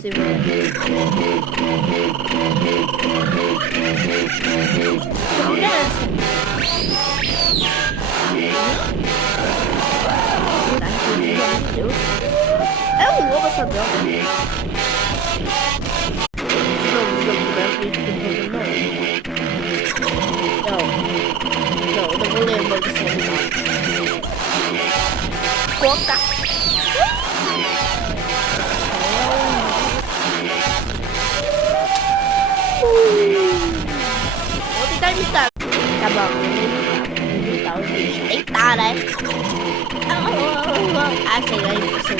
possível. Droga é essa? Meu Deus. É um lobo essa droga. Não, eu não vou ler mais esse animal. Coca. Vou tentar imitar. Tá bom, vou imitar os bichos. Tentar, né? Ah, sei, aí você.